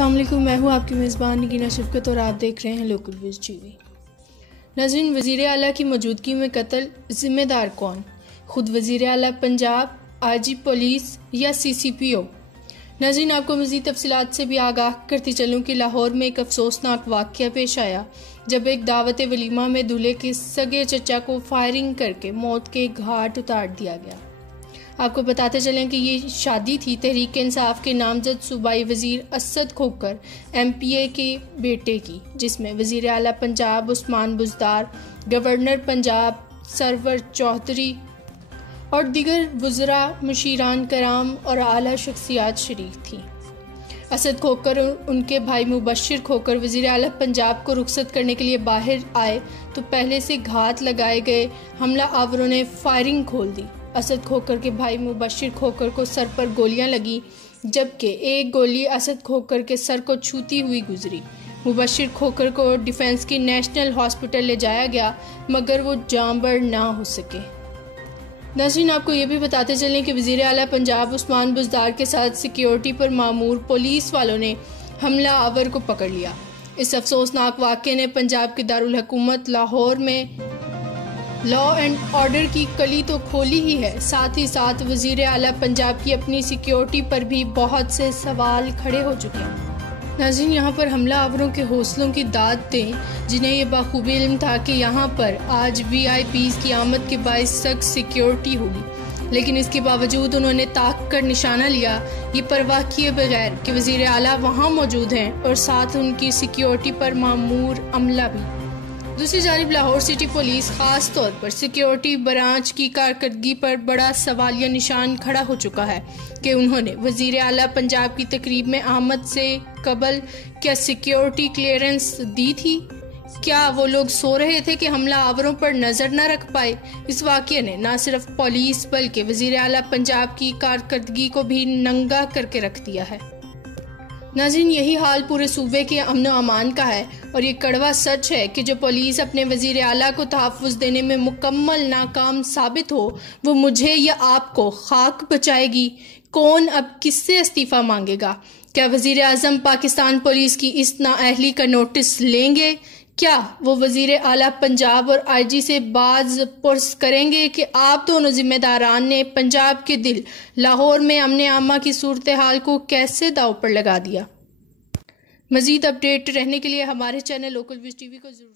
अस्सलाम वालेकुम, मैं हूँ आपकी मेज़बान नगीना शफकत और आप देख रहे हैं लोकल विज़ टीवी। नाज़रीन, वज़ीर आला की मौजूदगी में कत्ल, ज़िम्मेदार कौन? खुद वज़ीर आला पंजाब, आईजी पुलिस या CCPO? नाज़रीन, आपको मज़ीद तफसीलात से भी आगाह करती चलूँ कि लाहौर में एक अफसोसनाक वाक़या पेश आया जब एक दावत वलीमा में दूल्हे के सगे चचा को फायरिंग करके मौत के घाट उतार दिया गया। आपको बताते चलें कि ये शादी थी तहरीक इंसाफ के नामजद सूबाई वज़ीर असद खोकर MPA के बेटे की, जिसमें वज़ीर आला पंजाब उस्मान बुज़दार, गवर्नर पंजाब सरवर चौधरी और दीगर वज़रा, मुशीरान कराम और आला शख्सियात शरीक थीं। असद खोकर उनके भाई मुबशिर खोकर वज़ीर आला पंजाब को रुखसत करने के लिए बाहर आए तो पहले से घात लगाए गए हमला आवरों ने फायरिंग खोल दी। असद खोकर के भाई मुबशिर खोकर को सर पर गोलियां लगी, जबकि एक गोली असद खोकर के सर को छूती हुई गुजरी। मुबशिर खोकर को डिफेंस की नेशनल हॉस्पिटल ले जाया गया, मगर वो जांबर ना हो सके। नाज़रीन, आपको ये भी बताते चलें कि वज़ीर आला पंजाब उस्मान बुज़दार के साथ सिक्योरिटी पर मामूर पुलिस वालों ने हमला आवर को पकड़ लिया। इस अफसोसनाक वाक़े ने पंजाब के दारुल हुकूमत लाहौर में लॉ एंड ऑर्डर की कली तो खोली ही है, साथ ही साथ वज़ीर आला पंजाब की अपनी सिक्योरिटी पर भी बहुत से सवाल खड़े हो चुके हैं। नाज़रीन, यहाँ पर हमला आवरों के हौसलों की दाद दें, जिन्हें ये बाखूबी इल्म था कि यहाँ पर आज VIPs की आमद के बायस सख्त सिक्योरिटी होगी, लेकिन इसके बावजूद उन्होंने ताक कर निशाना लिया, ये परवाह किए बगैर कि वज़ीर आला वहाँ मौजूद हैं और साथ उनकी सिक्योरिटी पर मामूर अमला भी। दूसरी जानिब लाहौर सिटी पुलिस खास तौर पर सिक्योरिटी ब्रांच की कारकर्दगी पर बड़ा सवालिया निशान खड़ा हो चुका है कि उन्होंने वज़ीर आला पंजाब की तकरीब में आमद से कबल क्या सिक्योरिटी क्लियरेंस दी थी? क्या वो लोग सो रहे थे कि हमला आवरों पर नज़र न रख पाए? इस वाक़ये ने न सिर्फ पुलिस बल्कि वज़ीर आला पंजाब की कारकर्दगी को भी नंगा करके रख दिया है। नाज़रीन, यही हाल पूरे सूबे के अमन व अमान का है और ये कड़वा सच है कि जो पुलिस अपने वज़ीर आला को तहफ़्फ़ुज़ देने में मुकम्मल नाकाम साबित हो, वो मुझे या आपको खाक बचाएगी। कौन अब किससे इस्तीफ़ा मांगेगा? क्या वज़ीर आज़म पाकिस्तान पुलिस की इस नाअहली का नोटिस लेंगे? क्या वो वज़ीर आला पंजाब और IG से बाज पुरस करेंगे कि आप दोनों जिम्मेदारान ने पंजाब के दिल लाहौर में अमन आमा की सूरत हाल को कैसे दाव पर लगा दिया? मज़ीद अपडेट रहने के लिए हमारे चैनल लोकल विज़ टीवी को जरूर